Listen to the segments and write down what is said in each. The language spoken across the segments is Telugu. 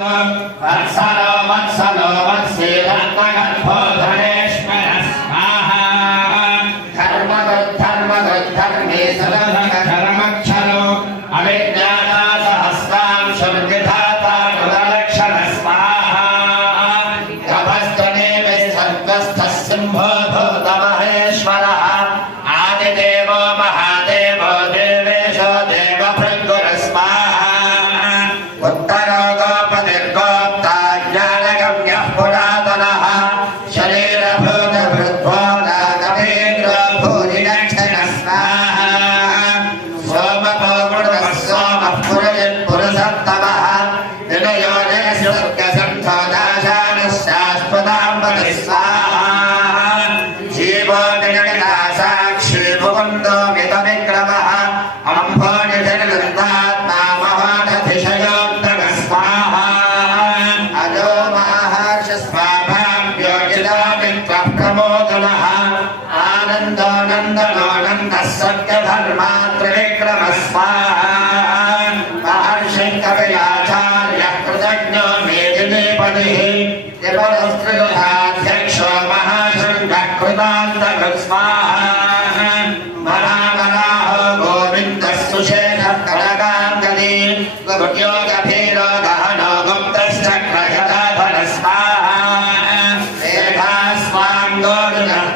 वत्सलो वत्सलो वत्सेरत्नगर्भो धनेश्वर स्वाहा धर्मगद्धर्मे सदधर्मक्षरो अविज्ञानासहस्रां शुर्विधाता कृतलक्षण स्वाहा गभस्तनेमि सर्वस्थः सिंहो भूतमहेश्वरः आदिदेवो महादेवो देवेशो देवभृङ्गुर स्वाहा उत्तरो पुरातनः शरीरभूतभृद्भो नागमेन्द्रभूरिलक्षण स्वाहा सोमपौर्णः सोमः पुरयत्पुरसत्तमः विनयो नैस्वर्गसन्धोदाशानः स्वाहा जीवो निगणितासाक्षी मुकुन्दो मितविक्रमः अम्भो निधिर्गन्धात्मा महानधिशयोत्तमः स्वाहा प्रमोदनः आनन्दोऽनन्दनोऽनन्दः सत्यधर्मात्रिविक्रमः स्वाहा महर्षि कविराचार्यः कृतज्ञो मेदिनीपतिः त्रिपुरस्त्रिगुहाध्यक्षो महाशृङ्गः कृतान्तकः स्वाहा महावराहो गोविन्दः सुशेषः कनकाङ्गदी गुड्योगभीरो गहनो गुप्तश्चक्रगदाधरः स्वाहा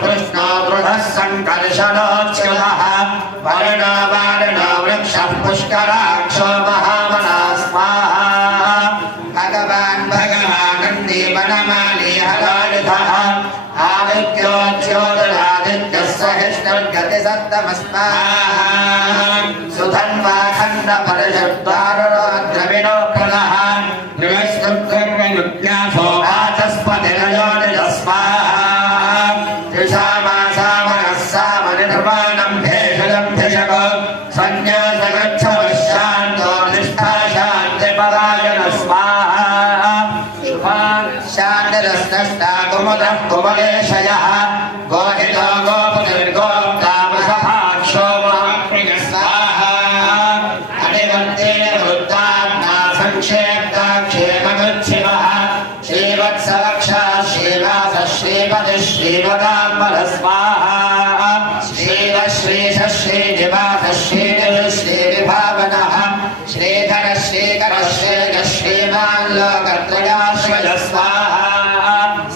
कृष्णो दृढः सङ्कर्षणोच्युतः वर्णो वारणो वृक्षः पुष्कराक्षो महामना स्वाहा भगवान् भगवानन्दी वनमाली हलायुधः आदित्योच्योदरादित्यः सहिष्णुर्गतिसत्तमः स्वाहा सुधन्वाखण्डपरिषद्वारुणोद्रविणोक्तः बृहस्पतिर्विनुज्ञासो वाचस्पतिरयोनिजः स्वाहा निर्माणं भेषजं भिषको सन्न्यासगच्छवशान्तो निष्ठाशान्तिपरायण स्वाहा शान्तिरस्नष्टा कुमुदः कुमलेशयः गोहितो गोपतिर्गोप्ता वृषभाक्षो महाप्रियः स्वाहा अनिवर्तेन वृत्तात्मा संक्षेप्ता क्षेमगच्छिवः श्रीवत्सवक्षा श्रीवासः श्रीपतिः श्रीवदाम्बरः स्वाहा श्रीश श्रीनिवास श्रीनिः श्रीविभावनः श्रीधर श्रीकर श्रीज श्रीमाल्लोकत्रयाश्रय स्वाहा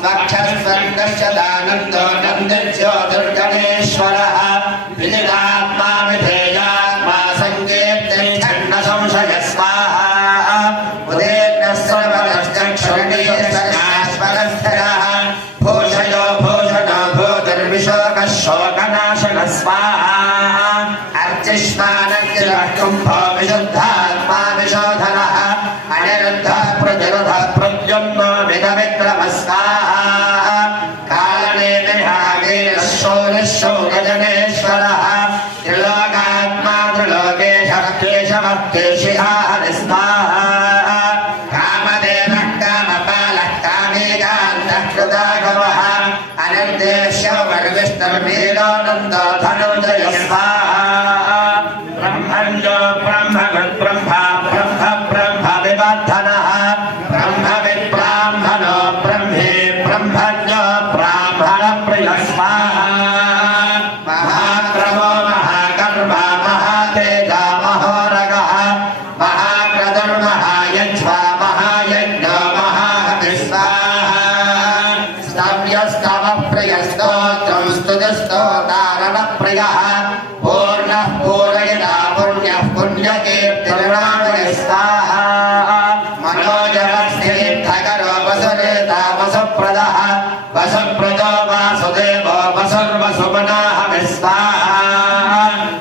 स्वक्षस्वर्गश्च दानन्दो नन्दिज्योतिर्गणेश्वरः विदितात्मा विधेयात्मा सङ्कीर्तिच्छन्न संशय स्वाहा उदेर्नः सर्वनश्चक्षुर्णीश्वरः भूषयो भूषणो भूतिर्विशोकः शोकनाशनः स्वाहा अर्चिष्मानञ्जलः कुम्भो विशुद्धात्मा विशोधनः अनिरुद्धः प्रतिरुधः प्रद्युम्नो मितविक्रमः स्वाहा कालनेमिहावीरः शौरिशौर्यजनेश्वरः त्रिलोकात्मा त्रिलोकेशः केशवः केशिहाहरिः स्वाहा कामदेवः कामपालः कामेकान्तः कृतागमः अनिर्देश्यो वर्विष्णुर्वीरोऽनन्दो धनुर्जय स्वाहा ब्रह्मण्यो ब्रह्मविद्ब्रह्मा ब्रह्म ब्रह्म विवर्धनः ब्रह्मविद्ब्राह्मणो ब्रह्मे ब्रह्मज्ञो ब्राह्मणप्रियः स्वाहा महाक्रमो महाकर्मा महातेजा महोरगः महाक्रतुर्महायज्वा महायज्ञो महाहविः स्वाहा स्तव्यस्तवः प्रियस्तोत्रं स्तुतिस्तोतारणप्रियः पूर्णः पूरयिता पुण्यः पुण्यकीर्तिर्णामयः स्वाहा मनोजवस्तीर्थकरो वसुरेता वसुप्रदः वसुप्रदो वासुदेवो वसुर्वसुमनाहविः स्वाहा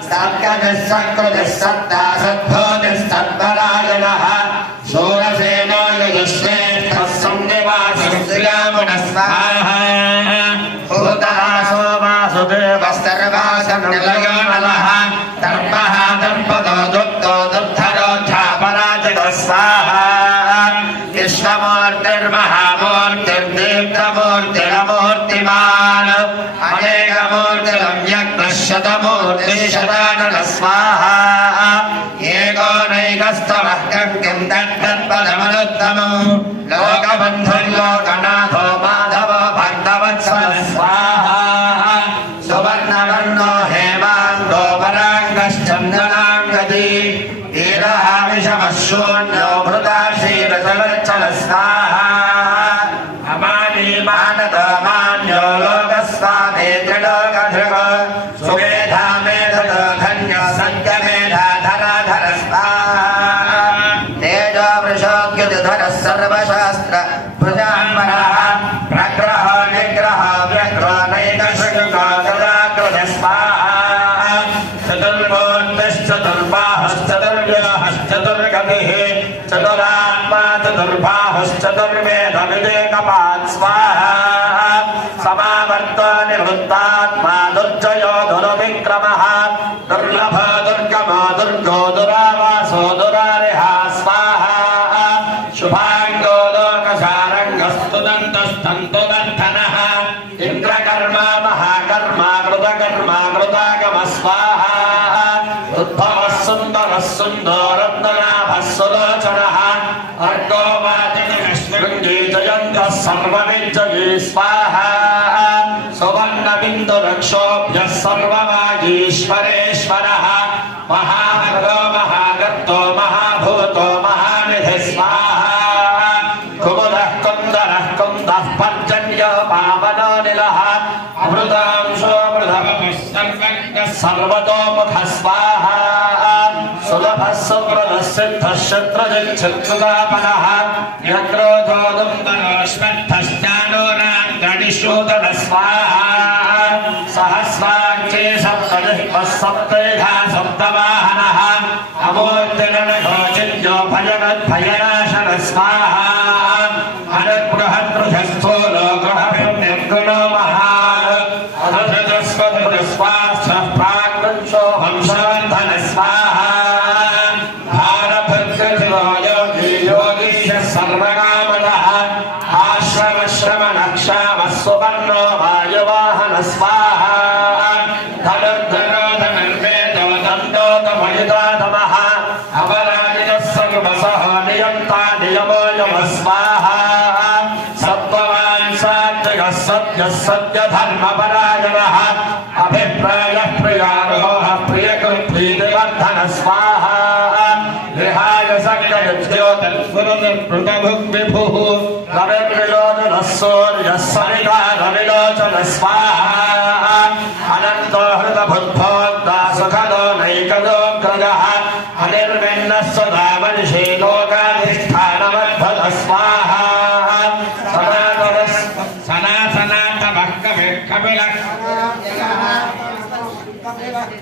सत्कविः सत्कृतिः सत्ता सद्भूतिः सत्परायणः शूरसेनो यजुश्रेष्ठः संनिवासः श्रीरामणः स्वाहा भूतरासो वासुदेवस्तर्वासनिलयो नलः दर्पः दर्पदो दुग्धो दुग्धरोऽध्यापराजगः स्वाहा विश्वमूर्तिर्महामूर्तिर्दीप्तमूर्तिरमूर्तिमान् अनेकमूर्तिरम्यग्नः शतमूर्तिशताननः स्वाहा एको नैकस्तवः किं तत्तत्पदमनुत्तमम् प्रियतमो लोकबन्धुर्लोकनाथो माधव भक्तवत्सल स्वाहा सुवर्णवर्णो हेमाङ्गो वराङ्गश्चन्दनाङ्गदी वीरः विषमशून्यो मृता क्षीरजलच्चल स्वाहा अमानी मानदो मान्यो लोकस्वामे त्रिलोकधृग सुमेधा मेधदो धन्यो सत्यमेधाधराधर स्वाहा तेजो वृषोद्युतिधरः सर्वशास्त्र प्रजान्मनः प्रग्रह निग्रह व्यग्रो नैकशृङ्गो गदाकृत स्वाहा चतुर्बाहश्चतुर्व्याहश्चतुर्गतिः चतुरात्मा चतुर्बाहश्चतुर्वेदविवेकपात् स्वाहा समावर्तो निवृत्तात्मा दुर्जयो दुर्विक्रमः दुर्लभ दुर्गमो दुर्गो दुरावासो दुरारिहा स्वाहा शुभाङ्गो लोकसारङ्गस्तुदन्तस्तन्तुदर्थनः इन्द्रकर्मा महाकर्मा कृतकर्मा कृतागम स्वाहा उद्भवः सुन्दरः सुन्दरत्ननाभः सुलोचनः अर्को वाचकश्मृङ्गी जयन्तः सर्वविजयी स्वाहा सुवर्णबिन्दुरक्षोभ्यः सर्ववागीश्वरेश्वरः महाभगो महागर्तो महाभूतो महानिधिः स्वाहा कुमुदः कुन्दरः कुन्दः पर्जन्यो पावनो निलः अमृतांशो मृधवः सर्वज्ञः सर्वतोमुखः स्वाहा सुलभः सुकृतः सिद्धः शत्रुजिच्छत्रुतापनः यक्रोधो दुन्दनोऽश्वत्थश्चानोराङ्गणिशूदनः स्वाहा सहस्राक्षे सप्तजिह्वः सप्तैधा सप्तवाहनः अमूर्तिगणघोचिन्यो भयनद्भयनाशनः स्वाहा अनुग्रहदृशस्थूलो गुणभिर्निर्गुणो महान् अधृतस्वधृतस्वास्थः प्राग्वंशो हंसवर्धनः स्वाहा भारभद्रशिरो योगी योगीशः सर्वकामदः आश्रमश्रमणक्षामः सुवर्णो वायुवाहनः स्वाहा धनुर्धरो धनुर्वेदो दण्डोतमयुधातमः अवराजिनः सर्वसः नियन्ता नियमो यमः स्वाहा सत्त्ववान् सात्विकः सत्यः सत्यधर्मपरायणः अभिप्रायः प्रियारोहः प्रियकृत्प्रीतिवर्धनः स्वाहा विहाय सक्यज्योतिर्स्फुरतिर्भृतभुग्विभुः रविर्विलोचनः सूर्यः सरिता रविलोचनः स्वाहा अनन्तो हृतबुद्धोक्ता सुखदो नैकदोऽग्रजः अनिर्विण्णः सदा मनिषे लोकाधिष्ठानमद्भुतः स्वाहा सनातनातमः कविः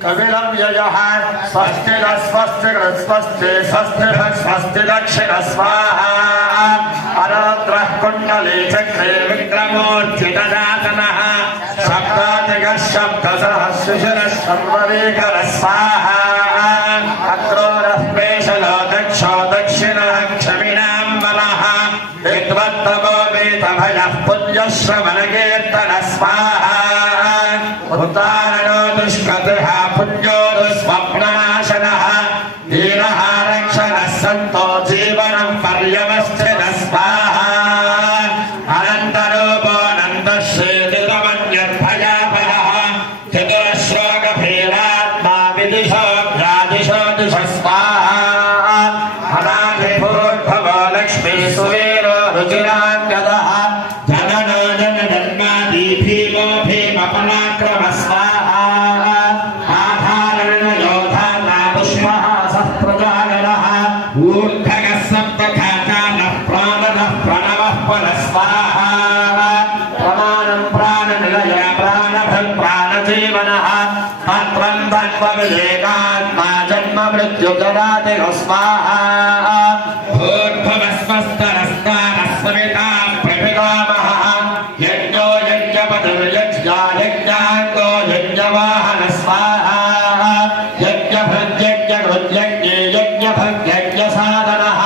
कपिलं ययः स्वस्ति न स्वस्ति स्वस्ति स्वस्ति स्वस्ति दक्षिण स्वाहा अनोत्रः कुण्डली चक्रे विक्रमोर्जितजातनः शब्दाधिकः शब्दसहस्रशिरः सर्ववेकरः स्वाहा अक्रोरः प्रेषलो दक्षो दक्षिणः क्षमिणाम्बलः विद्वत्तमो वेदभयः पुण्यश्रवणकीर्तनः स्वाहा उदारणो दुष्कृतः पुण्यो दुःस्वप्ननाशनः धीरः रक्षणः सन्तो जीवनं पर्यवस्थितः स्वाहा अनन्तरूपोऽनन्तश्रेतितमन्यर्भयापहः स्थितोश्लोकभीरात्मा विदिशो व्यादिशो दिश स्वाहा अनादिभूर्भवो लक्ष्मी सुवीरो रुचिराङ्गदः जननो जनजन्मादि भीमो भीमपराक्रम स्वाहा आधारणयोधाता पुष्पः सहस्रजागरः ऊर्ध्वगः सप्तधातानः प्राणनः प्रणवः पुनः स्वाहा प्रमाणं प्राणनिलय प्राणभृत्प्राणजीवनः पत्रं तत्त्वविवेकात्मा जन्म मृत्युजरातिः स्वाहा भूर्भुवस्वस्तरस्तानः सविता प्रपितामहः यज्ञो यज्ञपतिर्यज्ञा यज्ञाङ्गो यज्ञवाहनः स्वाहा यज्ञभृद्यज्ञकृद्यज्ञे यज्ञभृद्यज्ञसाधनः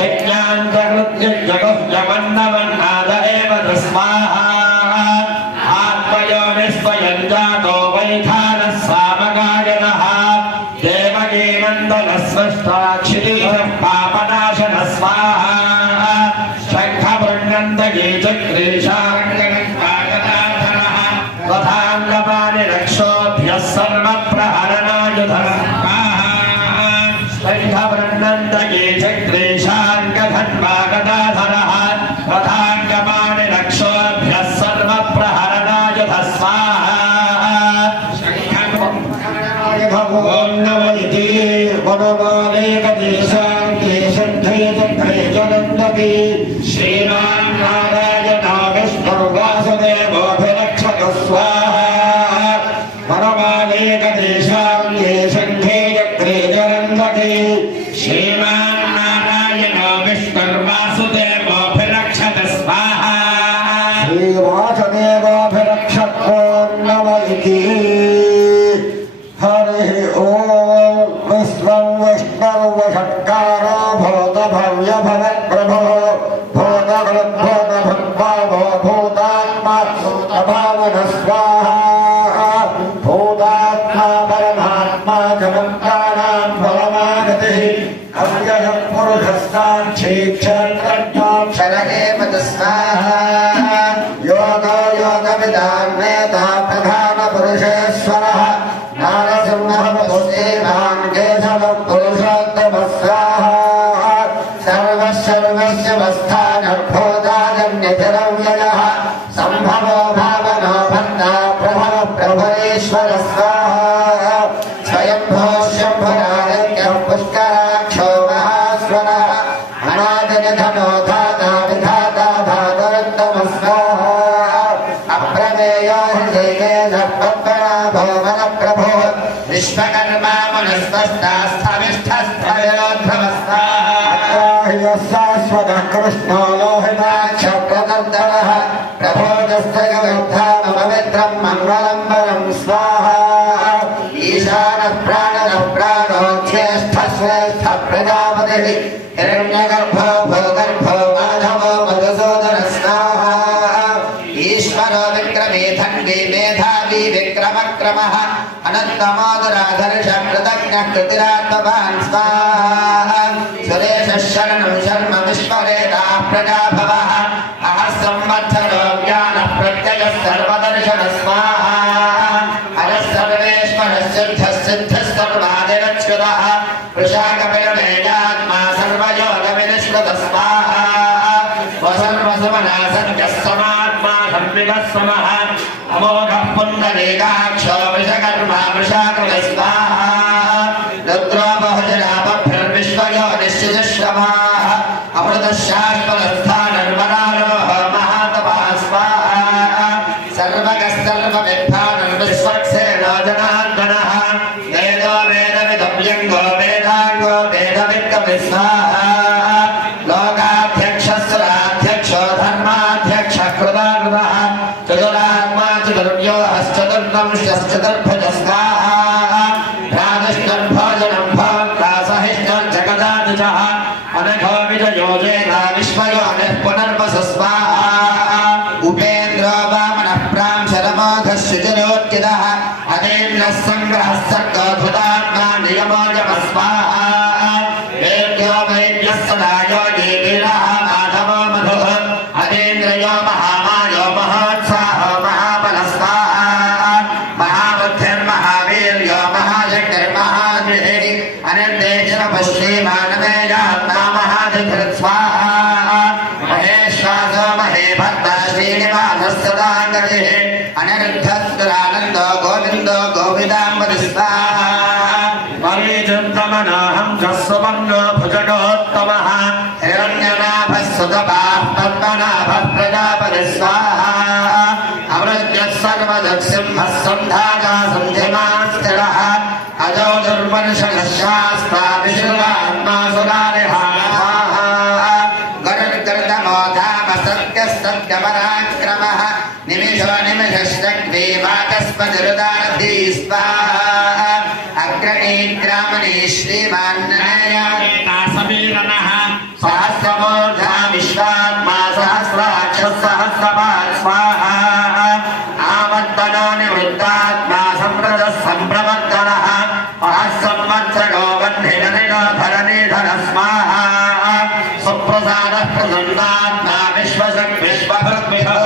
यज्ञाङ्गकृद्यज्ञगुह्यमन्नमन्नाद एव स्वाहा आत्मयोनिस्वयं जातो वैधानः सामगायनः देवकीनन्दनः स्रष्टा क्षितिः पापनाशनः स्वाहा शङ्खवृण्यन्तये चक्रेशारङ्गणस्वागताधरः तथाङ्गपाणि रक्षोभ्यः सर्वप्रहरणायुधः शङ्खवृण्यन्तये चक्रेशार्ङ्गधन्वागताधरः तथाङ्गपाणि रक्षोभ्यः सर्वप्रहरणायुधः स्वाहा ॐ नमो इति वनमालेकदेशाङ्के शङ्खे चक्रे ज्वलन्ति श्रीरामनारायण विष्णुर्वासुदेवोऽभिरक्षतु स्वाहा वनमालेकदेशाङ्के शङ्खे चक्रे ज्वलन्ति श्रीरामनारायण विष्णुर्वासुदेवोऽभिरक्षतु स्वाहा श्रीवासुदेवोऽभिरक्षतु नमो इति हरिः ॐ विश्वं विष्णुर्वषट्कारो भूतभव्यभवत्प्रभो भूतगणद्भूतभद्भावो भूतात्मा भूतभावनः स्वाहा भूतात्मा परमात्मा जगत्तानां फलमागतिः अव्ययः पुरुषस्ताक्षीक्षरः स्वाहा योगो योगविदां वेदा प्रधानपुरुषेश्वरः नारसिंहमुस्तेवान् केशवं पुरुषोत्तमः स्वाहा सर्वस्यर्वस्यवस्थानर्भोदाजन्यतिरव्ययः सम्भवो भावनो भक्ता प्रभव प्रभवेश्वरः स्वाहा स्वयंभो शम्भुरादित्यः पुष्कराक्षो महास्वरः अनादिनिधनो धाता विधाता धातुरुत्तमः स्वाहा अप्रमेयो हृदयेनः पद्मनाभो वनप्रभो विश्वकर्मा मनस्तस्थास्थविष्ठस्थविरोद्धमस्ताः शाश्वतः कृष्णो लोहिताक्षप्रदर्दनः प्रभोजस्थगविद्धामपवित्रं मङ्गलं वरं स्वाहा ईशानः प्राणः प्राणो ज्येष्ठश्रेष्ठ प्रजापतिः हिरण्यगर्भो भूगर्भो माधवो मधुसूदनः स्वाहा ईश्वरो विक्रमे धन्वी मेधावी विक्रमक्रमः अनन्तमोदराधर्ष कृतज्ञः कृतिरात्मवान् स्वाहा सुरेशः शरणं शर्म विश्ववेदाः प्रजाभवः अहः संवत्सरो ज्ञानः प्रत्ययः सर्वदर्शनः स्वाहा अजः सर्वेश्वरः सिद्धः सिद्धः सर्वादिरच्युतः वृषाकपिलमेयात्मा सर्वयोगविनिश्रुतः स्वाहा वसर्वसुमनः सत्यः समात्मा संविदः समः अमोघः पुण्डरीकाक्षो वृषकर्मा वृषाकृतः स्वाहा रुद्रो बहुजनाभभिर्विश्वयोनिश्चितश्रवाः अमृतः शाश्वतस्थानर्वरारोह महातपः स्वाहा सर्वगः सर्वविद्वानर्विश्वक्सेनो जनार्दनः वेदो वेदविदव्यङ्गो वेदाङ्गो वेदविद्कविः स्वाहा लोकाध्यक्षस्वराध्यक्षो धर्माध्यक्षः कृताकृतः चतुरात्मा चतुर्व्योहश्चतुर्वंश्यश्चतुर्भुजः स्वाहा भ्रातृष्टभोजनं भवन्ता सहिष्णं जगदादिजः अनघो विजयो जेता विश्वयोनिः पुनर्वसु स्वाहा उपेन्द्रो वामनः प्रां शरमोघः शुचिरोत्कितः अदेन्द्रः सङ्ग्रहः सर्गोऽद्भुतात्मा नियमो यमः स्वाहा वेद्यो वैद्यः सदा योगी वीरः माधवो मधुः अदेन्द्रयो महामायो महोत्साहो महाबलः स्वाहा महाबुद्धिर्महावीर्यो महाशक्तिर्महाद्विः अनिर्देशनपुष्टिमानवेयात्मा महाधिकृत् स्वाहा महेश्वासो महेभक्ता श्रीनिवासः सदाङ्गतिः अनिरुद्धस्तुरानन्दो गोविन्दो गोविदाम्बति स्वाहा मरीचिन्तमनाहं कस्वपन्नो भुजगोत्तमः हिरण्यनाभः सुतपाः पद्मनाभः प्रजापतिः स्वाहा अमृत्यः सर्वदक्षिंहः सन्धागा सन्धिमास्थिरः अजो दुर्वर्षणः शास्ता विशुरात्मा सुरारिहाः गरुड्गर्दमो धाम सत्यः सत्यपराक्रमः निमिषो निमिषश्चक्रे वाचस्पतिरुदारधी स्वाहा अग्रणीग्रामणी श्रीमान्नया समीरणः सहस्रमूर्धा विश्वात्मा सहस्राक्षः सहस्रपात् स्वाहा आवर्तनो निवृत्तात्मा सम्प्रदः सम्प्रवर्तनः सहस्रवत्सरो वह्निधनिनो धरणीधरः स्वाहा सुप्रसादः प्रसन्नात्मा विश्वभृद्विषः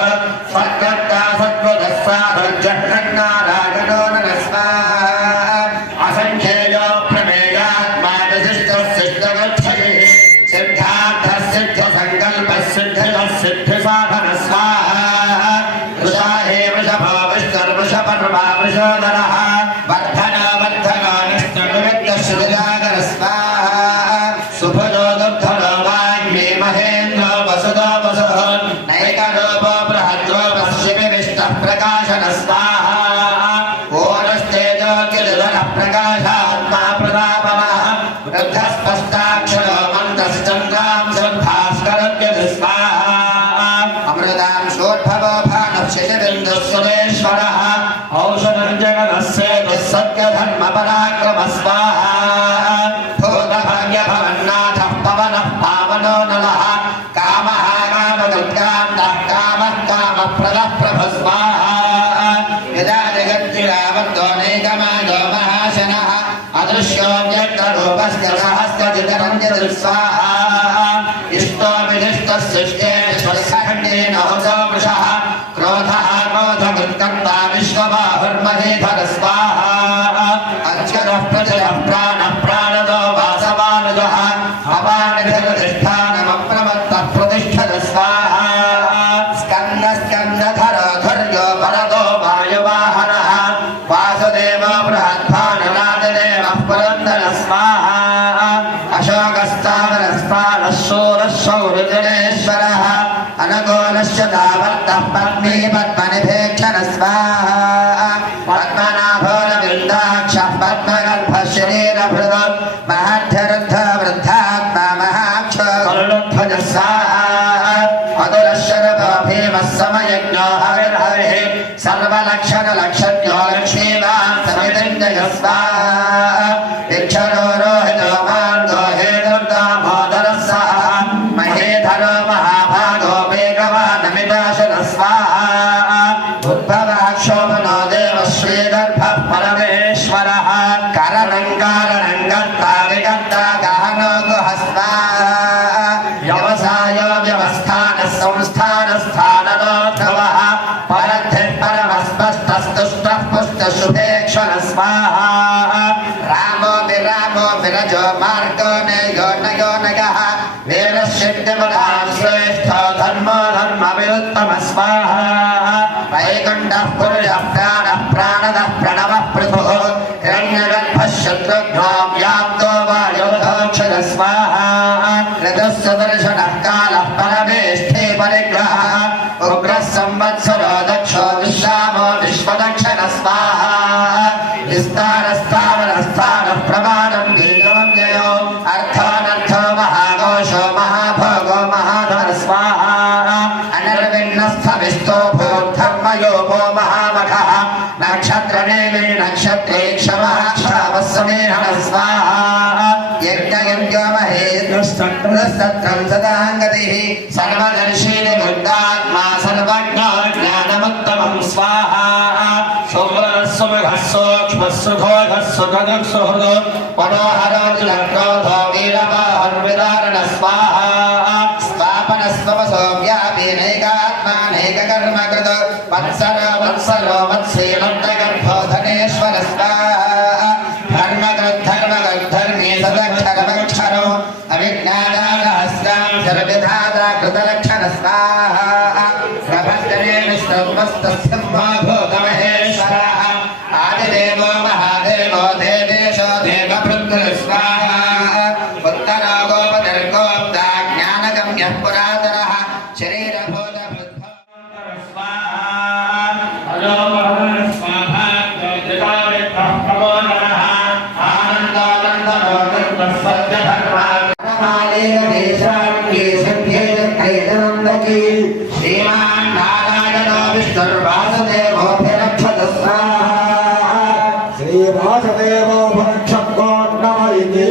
सत्कर्ता सत्त्वदस्साधुर्जह्नन्नारायणो नमः स्वाहा असङ्ख्येयो प्रमेयात्मा विशिष्टसिद्धगच्छति सिद्धार्थसिद्धसङ्कल्पसिद्धिसाधन स्वाहा वृषाहे वृषभो विष्णुर्वृषपर्वा वृषोदरः वर्धनो वर्धनो निष्ठुवित्तश्रुजागर स्वाहा सुभजो दुग्धरो वाग्मी महेन्द्रो वसुदो वसुः नैकरूपो बृहद्रो वश्यविष्टः प्रकाशन स्वाहा ओरस्तेजो गिरिधरः प्रकाशात्मा प्रतापमः वृद्धस्पष्टाक्षरो मन्त्रश्चन्द्रां सुभास्करद्यति स्वाहा अमृतां शोद्भवो भानः शिशिबिन्दुः सुरेश्वरः औषधं जगदस्य दुःसत्यधर्मपराक्रमः स्वाहा भूतभाग्यभवन्नाथः पवनः पावनो नलः कामः कामदुर्गान्तः कामः कामप्रदः प्रभः स्वाहा यदा जगज्जिरावन्तो नैकमायो महाशनः अदृश्यो व्यक्तरूपस्य सहस्रजितरञ्जति स्वाहा इष्टो विशिष्टस्येश्वरसखण्डेन हजो वृषः क्रोधः क्रोधमुत्कर्ता विश्वबाहुर्महेधर स्वाहा अच्युतः प्रजलः प्राणः प्राणदो वासवानुजः अपानिधिष्ठानमप्रमत्तः प्रतिष्ठत स्वाहा स्कन्दस्कन्दधरो धर्यो वरदो वायुवाहनः वासुदेवो बृहद्भानुनादिदेवः पुरन्दर स्वाहा अशोकस्तावरस्तानः शूरः शौर्यजनेश्वरः अनगोलस्य दावर्तः पद्मी पद्मनिभेक्षण स्वाहा पद्मनाभोरविन्दाक्षः पद्मगर्भः शरीरभृद महद्धरुद्ध वृद्धात्मा महाक्षो गरुडध्वज स्वाहा अतुलशरभो भीमः समयज्ञो हविर्हविः सर्वलक्षणलक्षज्ञो लक्ष्मीवान् समितिञ्जय स्वाहा इक्षरो रोहितो मार्गो हेतुर्दामोदरः सः महेधरो महाभागो वेगवानमिताशर स्वाहा उद्भवाक्षोभनो देवः श्रीगर्भः परमेश्वरः कररङ्गाररङ्गर्ता विगर्ता गहनो गुहः स्वाहा व्यवसायो व्यवस्थानः संस्थानस्थाननोद्भवः परद्धिः परमस्पष्टस्तुष्टः पुष्टशुभेक्षण स्वाहा रामो विरामो विरजो मार्गो नयो नयो नगः वीरसिद्धिमतां श्रेष्ठो धर्मो धर्मविरुत्तमः स्वाहा वैकुण्ठः पुरुषः प्राणः प्राणदः प्रणवः पृथुः हिरण्यगर्भः शत्रुघ्नो व्याप्तो वायुधोक्षर स्वाहा ऋतुस्य दर्शनः कालः परमेष्ठे परिग्रहः उग्रः संवत्सरो दक्षो विश्रामो विश्वदक्षिण स्वाहा विस्तारस्थावरस्थानः प्रमाणं दीर्घमव्ययो अर्थानर्थो महाघोषो महाभोगो महाधर स्वाहा अनर्विण्णस्थविष्टो भूर्धर्मयोगो महामखः नक्षत्रनेमि नक्षत्रे क्षमः क्षावस्समेहः स्वाहा यज्ञयज्ञो महेन्द्रस्तत्रं सदाङ्गतिः सर्वदर्शिनि बुद्धात्मा सर्वज्ञो ज्ञानमुत्तमं स्वाहा सुमृतस्सुमुखः सूक्ष्मः सुघोषः सुखदः सुहृदो मनोहरो जुलक्रोधो वीरवाहुर्विदारणः स्वाहा स्वापनस्ववसो व्यापीनैकात्मानैककर्मकृत वत्सरो वत्सरो वत्सेवन्तगर्भो धनेश्वर स्वाहा धर्मकृद्धर्मकृद्धर्मी सदक्षरमक्षरो अविज्ञानारहस्यां सर्वविधाता कृतलक्षण स्वाहा प्रभञ्जने विष्णुमस्तस्यम्भूतमहेश्वरः आदिदेवो महादेवो देवेशो देवभृद्र स्वाहा उत्तरो गोपतिर्गोप्ता ज्ञानगम्यः पुरातनः शरीरभूतभृद्ध स्वाहा श्रीमान नारायणो विष्णुर्वासुदेवो भिरक्षत स्वाहा श्रीवासुदेवो भक्षको नमः इति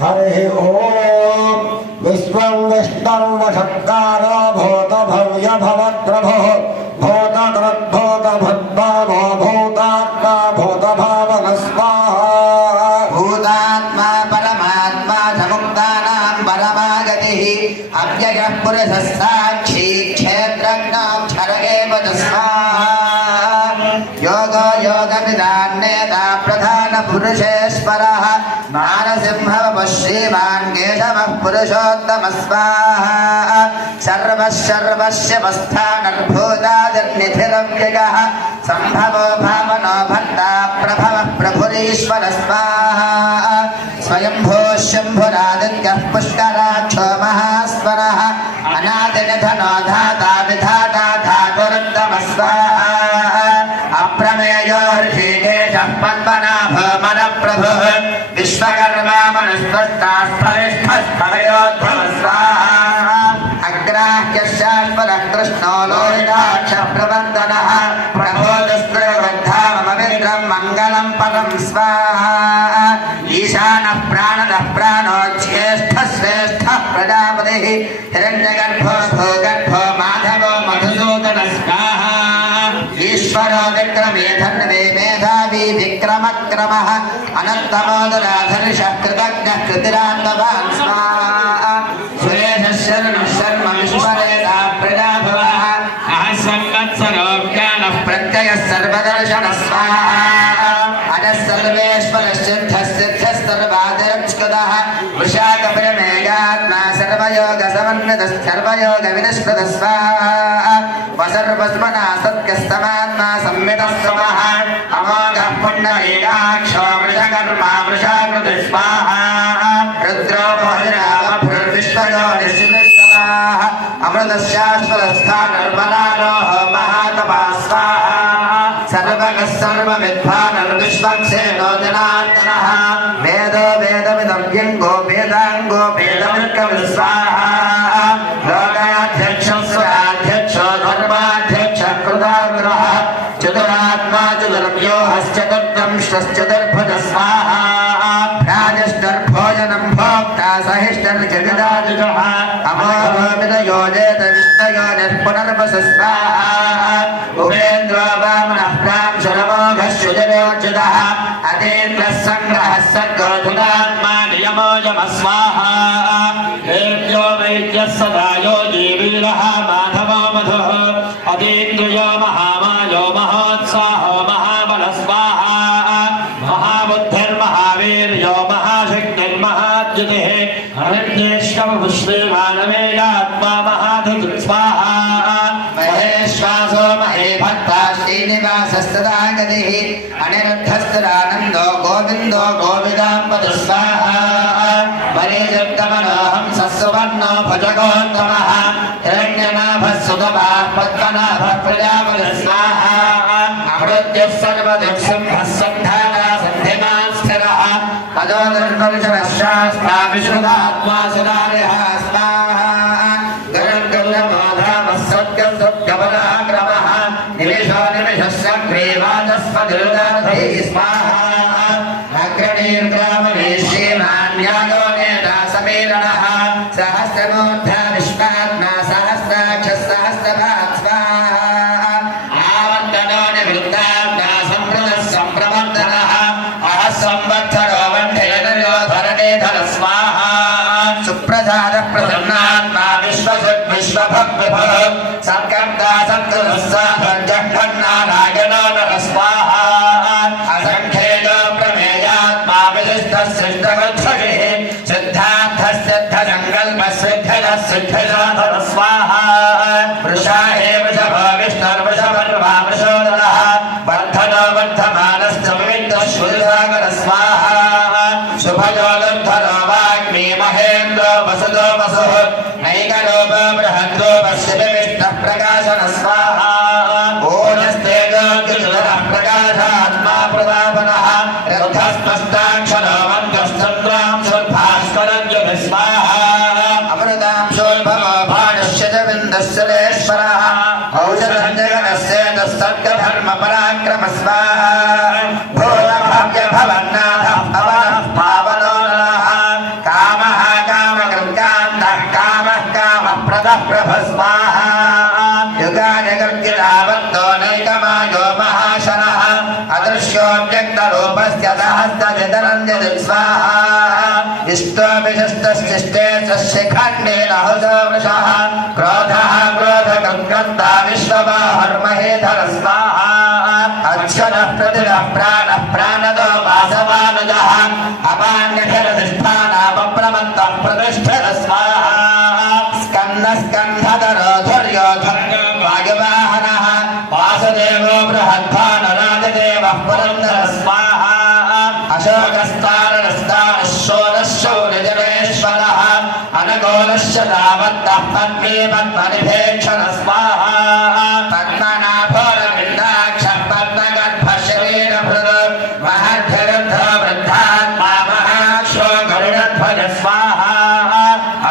हरिः ओम विश्वं विष्णुर्वषट्कारो भूतभव्यभवद्प्रभुः भूतकृद्भूतभृद्भावो भूतात्मा भूतभावन स्वाहा भूतात्मा परमात्मा समुक्तानां परमागतिः अव्ययः पुरुषस्साक्षी क्षेत्रज्ञाक्षर एव स्वाहा योगो योगविदान्नेता प्रधानपुरुषेश्वरः नारसिंहः श्रीमान् केशवः पुरुषोत्तमः स्वाहा सर्वस्य वस्थानर्भूतादिर्निधिरव्ययः सम्भवो भावनो भर्ता प्रभवः प्रभुरीश्वरः स्वाहा स्वयंभो शम्भुरादित्यः पुष्कराक्षो महास्वरः अनादिनिधनो धाता विधाता धातुरुत्तमः स्वाहा अप्रमेयो ऋषिकेशः पद्मनाभो मनप्रभुः विश्वकर्मा मनुस्वस्तास्थलिस्थस्थलयोद्धमः स्वाहा अग्राह्यशाश्वतः कृष्णो लोहिताक्षः प्रवर्तनः प्रबोधस्त्रवद्धाममिन्द्रं मङ्गलं पदं स्वाहा ईशानः प्राणदः प्राणो ज्येष्ठः श्रेष्ठः प्रजापतिः हिरण्यगर्भो भूगर्भो माधवो मधुसूदनः स्वाहा ईश्वरो विक्रमे धन्वे मेधावी विक्रमक्रमः अनन्तमोदराधर्षः कृतज्ञः कृतिरात्मवान् स्वाहा सुरेशः शरणः शर्म विश्वरेता प्रजाभवः संवत्सरो ज्ञानः प्रत्ययः सर्वदर्शनः स्वाहा अजः सर्वेश्वरश्चिद्धः सर्वादिरक्षुतः वृषाकप्रमेयात्मा सर्वयोगसमन्वितः सर्वयोगविनिष्कृतः स्वाहा वसर्वस्मना सत्यस्तमात्मा संवितः समः अमोघः पुण्डरीकाक्षो वृषकर्मा वृषाकृतिः स्वाहा रुद्रो भोजनामभृद्विश्वयोनिश्चितः अमृतशाश्वतस्थानर्मलारोह महातपः स्वाहा सर्वगः सर्वविद्वानर्विश्वक्सेनो जनार्दनः वेदो वेदमिदव्यङ्गो वेदाङ्गो वेदमिर्कविः स्वाहा लोकाध्यक्षः स्वराध्यक्षो धर्माध्यक्षः कृताग्रहः चतुरात्मा चतुर्व्योहश्चतुर्दंश्चतुर्भुजः स्वाहा राजष्टर्भोजनं भोक्ता सहिष्टर्जगदाजुषः अमोघोमिदयोजेत विष्णयोनिः स्वाहा उपेन्द्रो वामनः प्रांशुरमोघः शुजरोर्जुतः अतीन्द्रः सङ्ग्रहः सर्गोधुरात्मा नियमो यमः स्वाहा हेभ्यो वैद्यः सदा योगी वीरः माधवो मधुः अतीन्द्रियो महामायो महोत्साहो महाबलः स्वाहा महाबुद्धिर्महावीर्यो महाशक्तिर्महाद्युतिः अरण्येश्वरः श्रीमानवेयात्मा महाधुः स्वाहा महेश्वासो महे भक्ता श्रीनिवासस्तदा गतिः अनिरुद्धस्तदानन्दो गोविन्दो गोविदाम्बतु स्वाहा वरेजगमनोऽहं सत्सुवर्णो भजगोत्तमः हिरण्यनाभः सुतपः पद्मनाभः प्रजापतिः स्वाहा अमृत्यः सर्वदिक्सिंहः सन्धाता सन्धिमान् स्थिरः अजोदर्परिशरः शास्त्रा विश्रुतात्मा सुरारिः स्वाहा गरुडगरुडमाधावः सत्यं सत्यपराक्रमः निमिषो निमिषस्य ग्रीवाचस्पतिरुदाधैः स्वाहा अग्रणीर्ग्रामणे श्रीमान्यागो नेता समीरणः सहस्रमूर्धा विश्वात्मा सहस्राक्षः सहस्रभाक् स्वाहा आवन्तनो निवृत्तात्मा सम्प्रदः सम्प्रवर्तनः अहः संवत्सरो वह्निरयो धरणेधर स्वाहा सुप्रसादः प्रसन्नात्मा विश्वभक्विभः संकर्ता संकृतः साधर्जह्नारायणो नरः स्वाहा असङ्ख्येयो प्रमेयात्मा विशिष्टः सिद्धवत्सरिः सिद्धार्थः सिद्धसङ्कल्पः सिद्धिरः सिद्धिसाधनः स्वाहा वृषा हे वृषभो विष्णुर्वृषभर्वा वृषोदरः वर्धनो वर्धमानश्च विविक्तः श्रुतिसागरः स्वाहा शुभयोगन्धरो वाग्मी महेन्द्रो वसुतो वसुः नैकलोपो बृहद्रो वश्यविष्टः प्रकाशनः स्वाहा ओजस्तेजोज्ज्वलः प्रकाशात्मा प्रतापनः रथस्पष्टाक्षरो मन्त्रश्चन्द्रांशुर्भास्करञ्जुः स्वाहा अमृतांशोद्भवो भाणुष्य च विन्दश्चलेश्वरः औषधञ्जगनस्य तत्सर्गधर्मपराक्रमः स्वाहा भूतभव्यभवन्नाथः पवनः पावनो नरः कामः कामकृत्यान्तः कामः कामप्रदः प्रभः स्वाहा युगानिगर्गिरावन्तो नैकमायो महाशनः अदृश्य विश्वोऽव्यक्तरूपस्य सहस्रवितरन्ति स्वाहा इष्टोऽभिशिष्टशिष्टे शिखण्डेन हुसवृषः क्रोधः क्रोधकङ्कर्ता विश्वबाहुर्महेधर स्वाहा अक्षरः प्रतिरः प्राणः प्राणदो वासवानुजः अपान्यखिलधिष्ठानामप्रमत्तः प्रतिष्ठित स्वाहा स्कन्दस्कन्धधरो धुर्योधर्यो वायुवाहनः वासुदेवो बृहद्भानुराजदेवः पुरन्दर स्वाहा अशोकस्तारणस्तारशोरशौर्यजनेश्वरः अनगोलश्च दावत्तः पद्मे पद्मनिभेक्षण स्वाहा पद्मनाभोरविन्दाक्षः पद्मगर्भः शरीरभृत् महद्भिरुद्धो वृद्धात्मा महाक्षो गरुडध्वज स्वाहा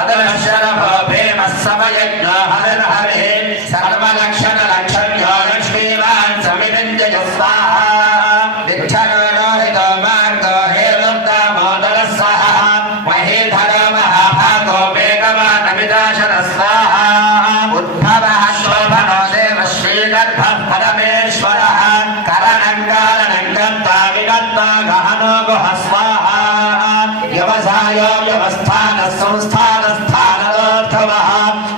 अदलशरभो भीमः समयज्ञो हरिर्हरिः सर्वलक्षणलक्षण्यो लक्ष्मीवान् समितिञ्जय स्वाहा विक्षणो लोहितो मार्गो हेलुर्दामोदरः सह महीधरो महाभागो वेगवानमिदाशर स्वाहा उद्भवः शोभनो देवः श्रीगर्भः परमेश्वरः करणं कारणं कर्ता विगत्ता गहनो गुह स्वाहा व्यवसायो व्यवस्थानः संस्थानस्थानदोऽर्थवः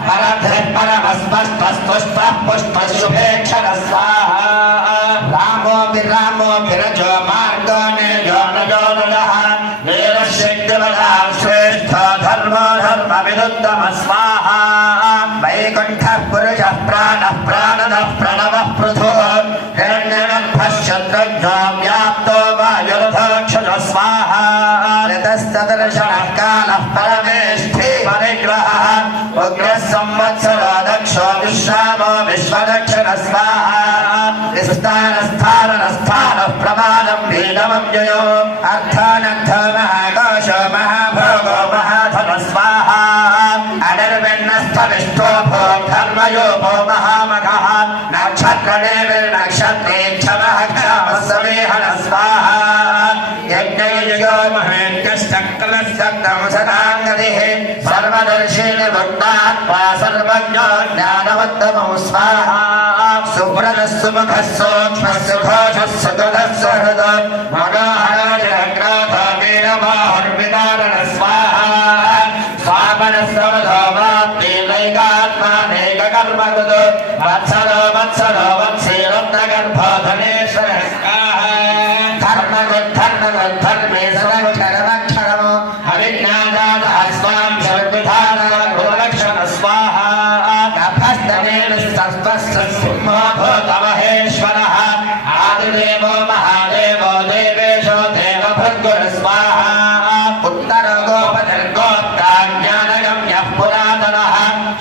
परधृः परमस्पष्टस्तुष्टः पुष्पः शुभेक्षर स्वाहा रामो विरजो मार्गो नेयो नजो नजः वीरशक्तिवदां श्रेष्ठो धर्मो धर्मविरुद्धमः स्वाहा वैकुण्ठः पुरुषः प्राणः प्राणदः प्रणवः पृथुः हिरण्यगर्भः शत्रुघ्नो व्याप्तो वायुरथोक्षजः स्वाहा ऋतस्तदर्शनः कालः परमेष्ठी परिग्रहः उग्रः संवत्सरो दक्षो विश्रामो विश्वदक्षिणः स्वाहा स्थानस्थानः प्रमाणं वेदमव्ययो अर्थानर्थो महाकोशो महाभोगो महाधन स्वाहा अनिर्विण्णस्थविष्ठो भो धर्मयोगो महामखः नक्षत्रेक्षमः समेहन स्वाहा यज्ञयुजो महेन्द्रस्तक्कलस्तक्तं सदाङ्गतिः सर्वदर्शिनि भक्तात्मा सर्वज्ञो ज्ञानवत्तमो स्वाहा सुब्रतः सुमुखः सूक्ष्मः सुघोषः सुगतः सुहृद मनोहरजग्राथ वीरबाहुर्विदारण स्वाहा स्वापनः समधो वाप्तिलैकात्मा नैककर्मकृतो वत्सरो वत्सरो वत्सेरत्नगर्भो धनेश्वरः स्वाहा धर्मगुद्धर्मे सदक्षरमक्षरमो हविन्नादातः स्वां सर्वविधान गुणलक्षण स्वाहा नभस्तनेन सस्पस्सिंहो भूतमहेश्वरः आदिदेवो महादेवो देवेशो देवभृद्गुण स्वाहा उत्तरो गोपतिर्गोप्ता ज्ञानगम्यः पुरातनः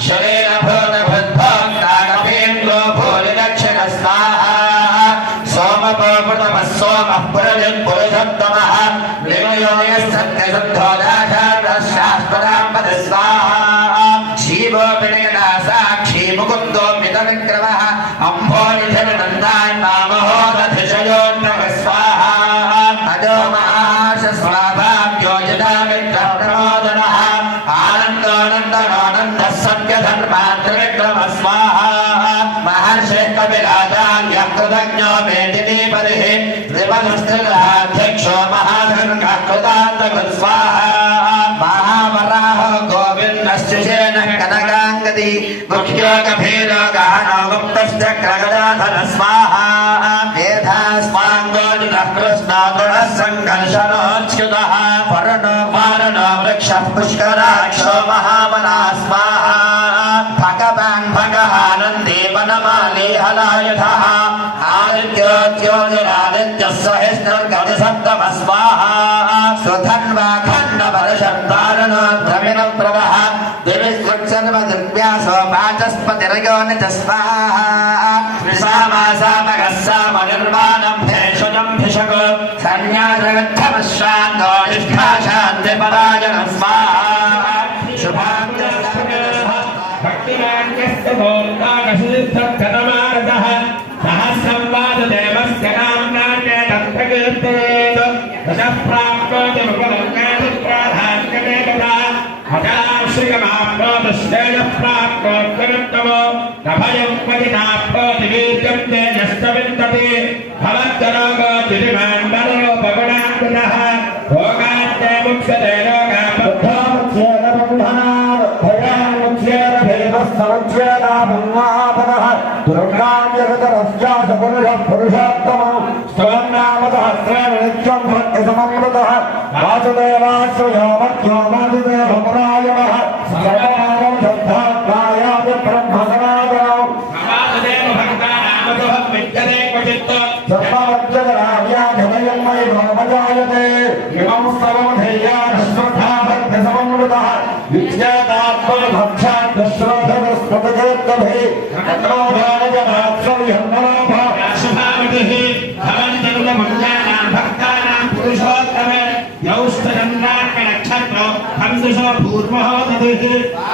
शरीरभूतभृद्भोक्ता कपीन्द्रो भूरिदक्षिण स्वाहा सोमपोपृतमः सोमः पुरुषोत्तमः विनयो यः सत्यशुद्धो दाशार्धः शाश्वताम्बद स्वाहा शिवो विनयना साक्षी मुकुन्दो मितविक्रमः अम्भोनिधिर्नन्दान्मा महोदधिशयोन्नः स्वाहा अजो महाशस्वाभाव्यो यदा मित्रः प्रमोदनः आनन्दोऽनन्दनोऽनन्दः सत्यधर्माद्रविक्रमः स्वाहा महर्षिः कपिलाचार्यः कृतज्ञो मेदिनीपतिः त्रिपदस्त्रिदहाध्यक्षो महाधर्मः कृतान्तकृत् स्वाहा महावराहो गोविन्दश्चिशेनः कनकाङ्गदी गुह्यो गभीरो गहनो गुप्तश्चक्रगदाधर स्वाहा मेधास्माङ्गोजितः कृष्णो दृढः सङ्घर्षणोच्युतः वरुणो वारुणो वृक्षः पुष्कराक्षो महाबलः स्वाहा भगवान् भगहानन्दी वनमाली हलायुधः आदित्यो ज्योतिरादित्यः सहिष्णुर्गतिसप्तमः स्वाहा सुधन्वा खण्डपरशब्दारणो द्रविणप्रभः दिविस्वत्सर्वदिव्यासो वाचस्पतिरयोनिच स्वाहा विषामासामगः सामनिर्वाणं भेषजं भिषग सन्न्यासगद्धमश्रान्तो निष्ठा शान्तिपरायण स्वाहा भक्तिमान्यस्य भोक्ताकसिद्धकनमारदः सहस्रं वाददेवस्य नाम्नान्ये तत्प्रकीर्तेत् ततः प्राप्नोति मुकुलङ्कादिप्राधान्यमेकदा हठाश्रियमाप्नोतिश्रेयः प्राप्नोत्तमो न भयं क्वचिदाप्नोति वीर्यं तेजस्तविन्दति भवद्गरोगो विजयनामन्वापदः दुर्गां जगतरस्यास पुरुषः पुरुषोत्तमः स्तवन्नामसहस्रेण नित्यं भक्तिसममृतः वासुदेवाश्रयोमत्यो वासुदेवपरायणः सर्वमानवं श्रद्धात्मायाति ब्रह्मसनातनौ वासुदेव भक्तानामतः विद्यते क्वचित् सर्ववज्रजराव्याघमयं मयि भवजायते इमं सर्वधेयाश्रद्धा भक्तिसममृतः विद्यादात्मभक्षाद्श्रद्धस्पतकेत्तभे राष्ट्रभावतिः भवन्तर्वमञ्जानां भक्तानां पुरुषोत्तमे यौष्टचन्द्रार्कनक्षत्रो हंसुषो भूर्महोदधिः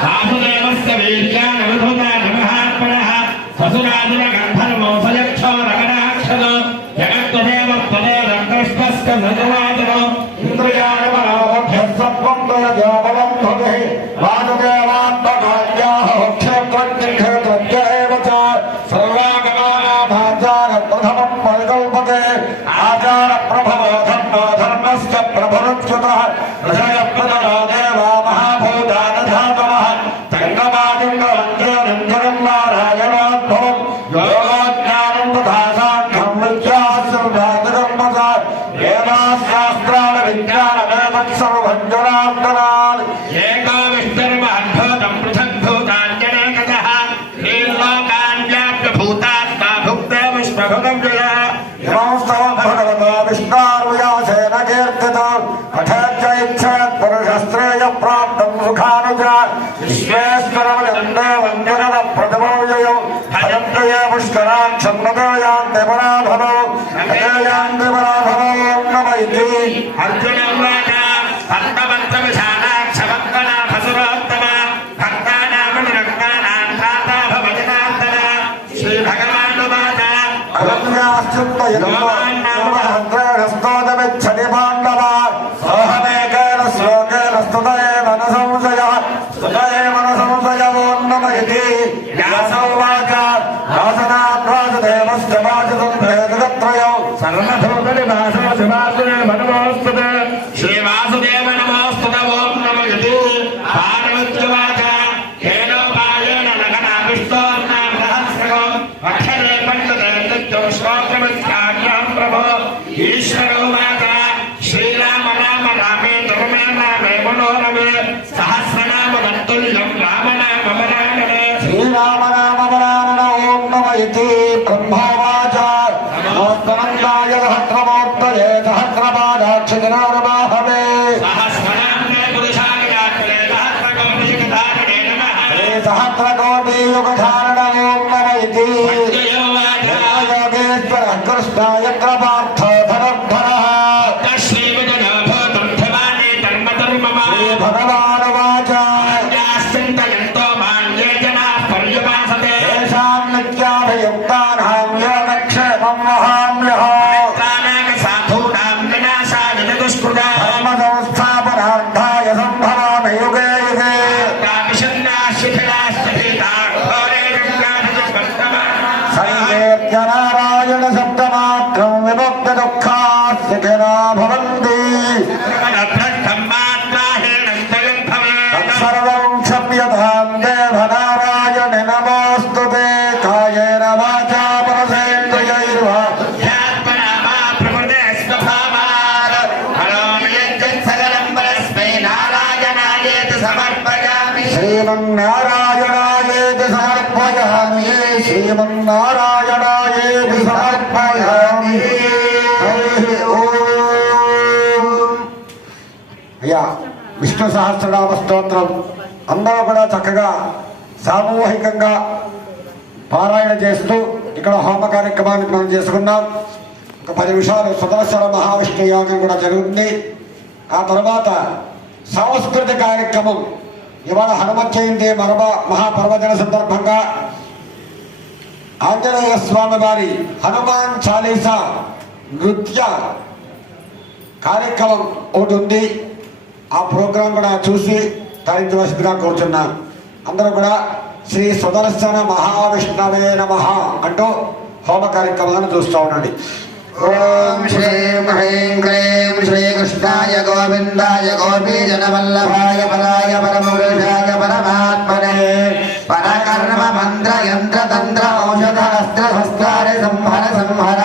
वासुदेवस्य वीर्यानवधूता नमःर्पणः ससुराजुरगन्धर्वो सयक्षो रगणाक्षरो जगत्त्वदेव त्वदेवकृष्णस्य भगवाजनो इन्द्रियाणमनोभ्यस्सत्त्वं तयजोबलं भवे वासुदेवात्मकार्याः क्षेत्रज्ञ एव च सर्वागमानाभाचारप्रथमं परिकल्पते आचारप्रभवो धर्मस्य प्रभवच्युतः ऋषयप्रदो देवा महाभूतानधातवः तङ्गमादिङ्गवन्द्योनिन्दरं नारायणाद्भवं योगज्ञानं तथा साङ्ख्यं विद्याश्रद्धातकर्म च वेदाशास्त्राणविज्ञानमेतत्सर्वञ्जनान्तरान् एको विष्णुर्महद्भूतं पृथग्भूतान्यनेकतः हीलोकान् व्याप्यभूतात्मा भुक्ते विश्वभुगं जयः इमं स्तवं भगवतो विष्णोर्व्यासेन कीर्तितं पठेच्चैच्छेत् पुरुषस्त्रेयप्राप्तं सुखानुज विश्वेश्वरमजन्देवं जगदप्रतिमव्ययं हयन्त्रये पुष्कराक्षं नदयान्ति पराभवौ नदयान्ति पराभवौ नम इति अर्जुन उवाच भक्तवन्तविशालाक्षभक्तनाभसुरोत्तम भक्तानामनुरक्तानां भ्राता भवजनान्तन श्रीभगवानुवाच अरण्याश्चित्तयन्त्रेणस्तोदमिच्छति पाण्डव सोऽहमेकेन श्लोकेन स्तुतयेन न संशयः स्तुतयेन न संशयो नम इति व्यासोवाच वासनात् वासुदेवस्य वाचितं भेदत्रयौ सर्वभूतनिवासोऽसिवासुदेवनमोऽस्तुते श्रीवासुदेव नमोऽस्तुत ॐ नमो यति पार्वत्युवाच हेनोपायेन नगनाविष्टोर्नां सहस्रको अक्षरे पण्डिते नित्यो श्लोकमित्याज्ञां प्रभो ईश्वरोवाच श्रीराम राम रामेति रमे रामे मनोरमे सहस्रनाम तत्तुल्यं रामनामवरानने श्रीराम राम वरानन ॐ नम इति ब्रह्मोवाच नमोस्तनन्दाय सहस्रमूर्तये सहस्रपादाक्षितिनारमाहवे सहस्रनाम्ने पुरुषाय यात्रे सहस्रकोटियुगधारिणे नमः सहस्रकोटियुगधारण ॐ नम इति योवाच योगेश्वरः कृष्णाय कृपार्थो धनुर्धरः श्रीविजयभूतं ध्रुवाणि धर्मधर्ममा श्रीभगवानुवाच चिन्तयन्तो मां ये जनाः पर्युपासते तेषां नित्याभियुक्तानां योगक्षेमं वहाम्यहो साधूनां विनाशाय दुष्कृता धर्मसंस्थापनार्थाय सम्भवामि युगे युगे संकीर्त्य नारायण शब्दमात्रं विमुक्त्य दुःखाः सुखिनो भवन्ति तत्सर्वं क्षम्यतां देव नारायण नमोऽस्तु ते कायेन वाचा मनसेन्द्रियैर्वा श्रीमन्नारायणायेति समर्पयामि श्रीमन्नारायणायेति समर्पयामि हरिः ओम् అయ్యా విష్ణు సహస్రనామ స్తోత్రం అందరూ కూడా చక్కగా సామూహికంగా పారాయణ చేస్తూ ఇక్కడ హోమ కార్యక్రమాన్ని మనం చేసుకున్నాం. ఒక 10 నిమిషాలు సుదర్శన మహావిష్ణు యాగం కూడా జరుగుతుంది. ఆ తర్వాత సాంస్కృతిక కార్యక్రమం ఇవాళ హనుమత్ జయంతి మహాపర్వదిన సందర్భంగా ఆంజనేయ స్వామి వారి హనుమాన్ చాలీసా నృత్య కార్యక్రమం ఒకటి ఉంది. ఆ ప్రోగ్రాం కూడా చూసి తరించవలసిందిగా కోరుచున్నాను. అందరూ కూడా శ్రీ సుదర్శన మహావిష్ణవే నమః అంటూ హోమ కార్యక్రమాలను చూస్తూ ఉండండి. ఓం శ్రీం హ్రీం క్లీం శ్రీకృష్ణాయ గోవిందాయ గోపీజనవల్లభాయ పరాయ పరమపురుషాయ పరమాత్మనే పరకర కర్మ మంత్ర యంత్ర తంత్ర ఔషధ అస్త్ర శస్త్రార సంహర సంహర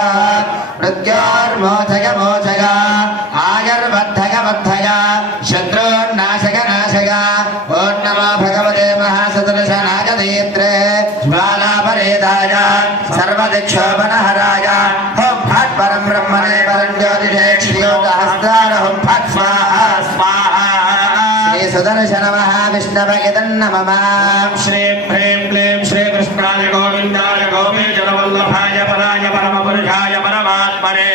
మృత్యోర్మోచక మోచక ఆయుర్వర్ధక వర్ధక శత్రుర్నాశక నాశక ఓం నమో భగవతే మహాసదృశనాగదేత్రే జ్వాలాపరేదాయ సర్వదిక్షోభనహరాయ ఓం ఫట్ పరం బ్రహ్మణే పరం జ్యోతిషే శ్రీయోగహస్త్రార ఓం ఫట్ స్వాహా స్వాహా శ్రీ సుదర్శన మహావిష్ణవే నమః श्रीं ह्रीं क्लीं श्रीकृष्णाय गोविन्दाय गोपीजनवल्लभाय पराय परमपुरुषाय परमात्मने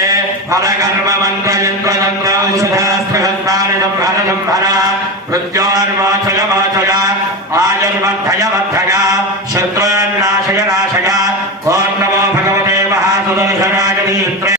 हरकर्ममन्त्रयन्त्रतन्त्र औषधास्त्रहस्तारिणं हरनं हर मृत्योर्मोचय मोचय आयुर्वर्धय वर्धय शत्रुर्नाशय नाशय ॐ नमो भगवते महासुदर्शनाय धीत्रे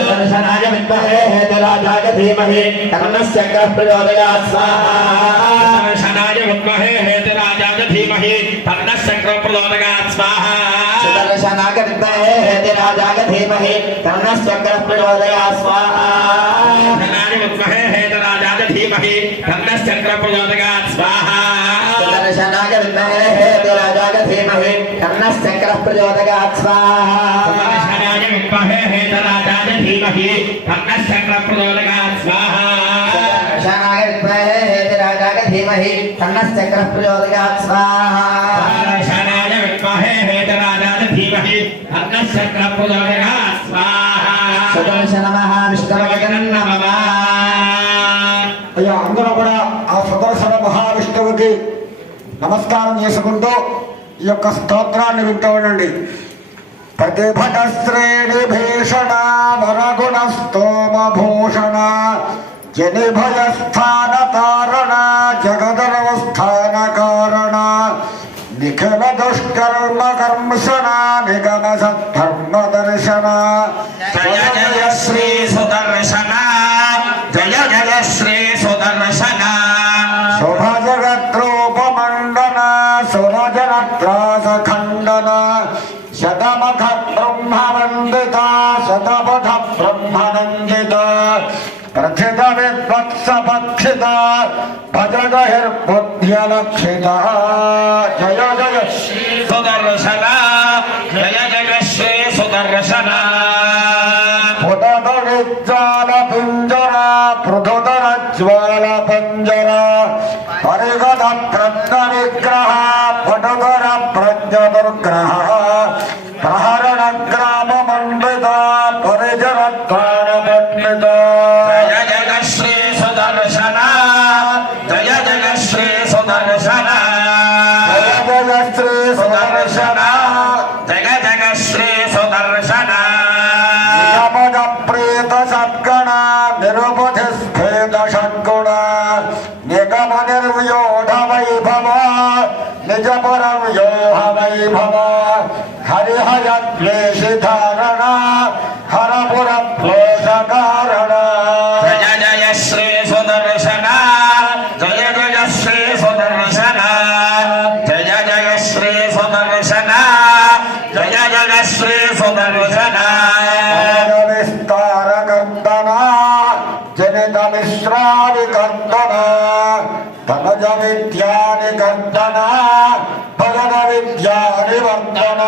सुदर्शनाय विद्महे हेतिराजाय धीमहि तन्नश्चक्रः प्रचोदयात् स्वाहा सुदर्शनाय विद्महे हेतिराजाय धीमहि तन्नश्चक्रः प्रचोदयात् स्वाहा सुदर्शनाय विद्महे हेतिराजाय धीमहि तन्नश्चक्रः प्रचोदयात् स्वाहा सुदर्शनाय विद्महे हेतिराजाय धीमहि तन्नश्चक्रः प्रचोदयात् स्वाहा सुदर्शनाय विद्महे हेतिराजाय धीमहि तन्नश्चक्रः प्रचोदयात् स्वाहा सुदर्शनाय विद्महे हेतिराजाय धीमहि तन्नश्चक्रः प्रचोदयात् स्वाहा सुदर्शनाय विद्महे हेतिराजाय धीमहि तन्नश्चक्रः प्रचोदयात् स्वाहा सुदर्शन महाविष्णवे नमः అయ్యా అందరూ కూడా ఆ సుదర్శన మహావిష్ణువుకి నమస్కారం చేసుకుంటూ ఈ యొక్క స్తోత్రాన్ని వింటూ ఉండండి. ప్రతిభట శ్రేణి భీషణ వరగుణ స్తోమ భూషణ జని భయస్థాన కారణ జగదనవస్థాన కారణ నిఖిల దుష్కర్మ కర్మషణ నిగమ సద్ధర్మ దర్శన జయ జయ శ్రీ సుదర్శన జయ జయ శ్రీ సుదర్శన శుభ జగద్రూపమండన సురజనత్రాస ఖండన శతమఖ బ్రహ్మ వందిత శతపథ బ్రహ్మనందిత ప్రథిత విద్వత్స భక్షిత భజగహిర్బుద్ధ్యలక్షిత జయ జయ శ్రీ సుదర్శన జయ జయ శ్రీ సుదర్శన పుటదరిజ్వాల పింజర పృథుదర జ్వాల పంజర పరిగత ప్రజ్ఞ విగ్రహ పటుదర ప్రజ్ఞ దుర్గ్రహ ప్రహరణ గ్రామ మండిత పరిజన త్రాణ పండిత జయ జయ శ్రీ సుదర్శన జయ జయ శ్రీ సుదర్శన జయ జయ శ్రీ సుదర్శన జయ జయ శ్రీ సుదర్శన నిగమద ప్రేత సద్గణ నిరుపధి స్ఫేద షడ్గుణ నిగమ నిర్వ్యూఢ వైభవ నిజ పరం యోహ వైభవ హరిహయ ద్వేషి ధారణ హరపుర ప్రోష కారణ జయ జయ శ్రీ సుదర్శన జయ జయ శ్రీ సుదర్శన జయ జయ శ్రీ సుదర్శన జయ జయ శ్రీ సుదర్శన విస్తార కర్దన జనిత మిశ్రాని కర్దన ధనజ విద్యాని కర్దన భగన విద్యాని వర్ధన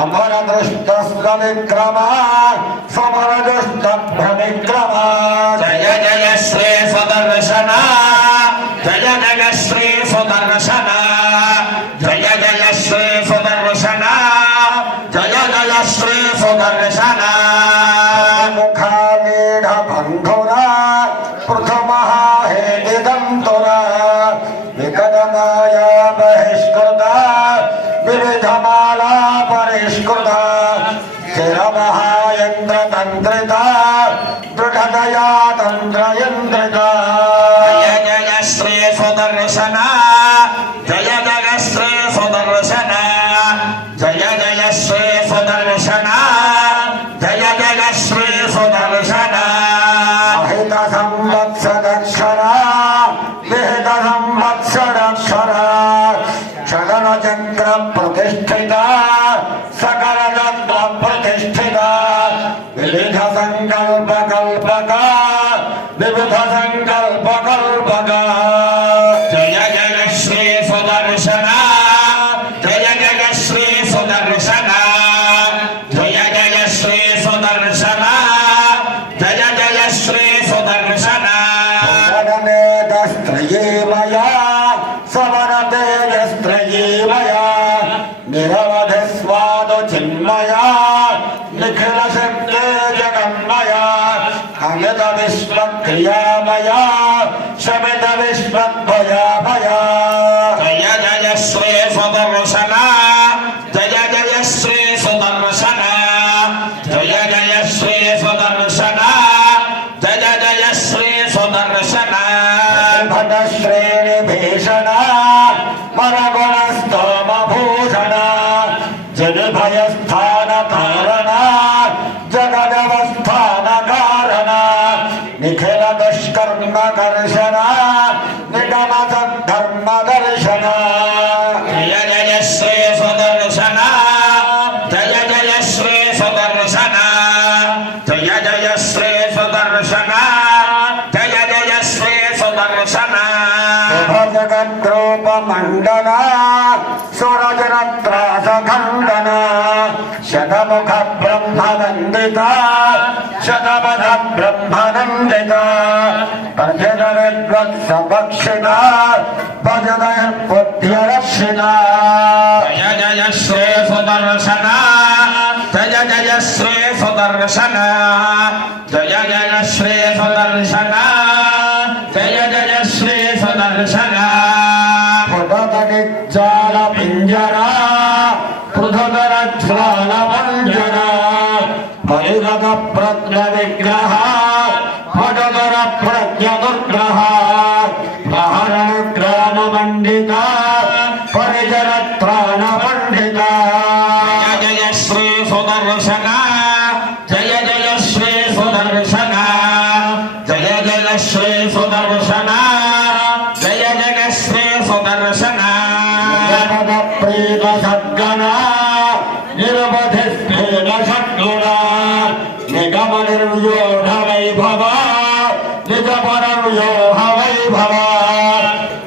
అమర దృష్ట విక్రమ సమర దుష్ట భ్రమిక్రమ జయ జయ శ్రీ సుదర్శన జయ జయ శ్రీ సుదర్శన జయ జయ శ్రీ సుదర్శన జయ జయ శ్రీ సుదర్శన ముఖామీఢ బంధుర పృథమహాహేదిదంతుర వికటమాయా బహిష్కృత వివిధమాలా పరిష్కృత చిరమహాయంద్ర తంత్రిత దృఢదయా తంత్రయంత్రిత జయ జయ శ్రీ సుదర్శన జయ జయ శ్రీ సుదర్శన జయ జయ శ్రీ సుదర్శన జయ జయ శ్రీ సుదర్శన అహిత సంవత్సరక్షర విహిత సంవత్సరక్షర చలన చక్ర ప్రతిష్ఠిత సకల చక్ర ప్రతిష్ఠిత వివిధ సంకల్ప కల్పక వివిధ సంకల్ప కల్పక జయ జయ శ్రీ సుదర్శన జయ జయ శ్రీ సుదర్శన జయ జయ శ్రీ సుదర్శన జయ జయ శ్రీ సుదర్శన స్త్రయేమయా సమరతేజస్త్రయేమయా నిరవధి స్వాదు చిన్మయా నిఖిల శక్తే జగన్మయా అమిత విశ్వక్రియామయా శమిత విశ్వద్భయాభయా జయ జయ శ్రీ సుదర్శన జయ జయ శ్రీ సుదర్శన జయ జయ శ్రీ సుదర్శన జయ జయ శ్రీ సుదర్శన భటశ్రేణి భీషణ మరగుణ స్తోమ భూషణ జనభయస్థాన కారణ జగదవస్థాన కారణ నిఖిల దుష్కర్మ కర్షణ నిగమ సద్ధర్మ దర్శన జయ జయ శ్రీ సుదర్శన జయ జయ శ్రీ సుదర్శన జయ జయ శ్రీ సుదర్శన జయ జయ శ్రీ సుదర్శన జగద్రూప మండన సురజనత్రాస ఖండన శతముఖ బ్రహ్మనందిత శతపథ బ్రహ్మనందిత భజన విద్వత్సభక్షిత భజన బుద్ధ్యరక్షిత జయ జయ శ్రీ సుదర్శన జయ జయ శ్రీ సుదర్శన జయ జయ శ్రీ సుదర్శన జయ జయ శ్రీ సుదర్శన పుటతనిజ్జాల పింజర పృథుధర జ్వాల మంజన పరిగత ప్రజ్ఞ విగ్రహ పటధర ప్రజ్ఞ దుర్గ్రహ మహరణగ్రామ మండిత పరిజన త్రాణ పండిత జయ జయ శ్రీ సుదర్శన జయ జయ శ్రీ సుదర్శన జయ జయ శ్రీ సుదర్శన జయ జయ శ్రీ సుదర్శన జగద ప్రీత సద్గణ నిరవధి స్ఫేట షడ్గుణ నిగమ నిర్వ్యూఢ వైభవ నిజపర వ్యూహ వైభవ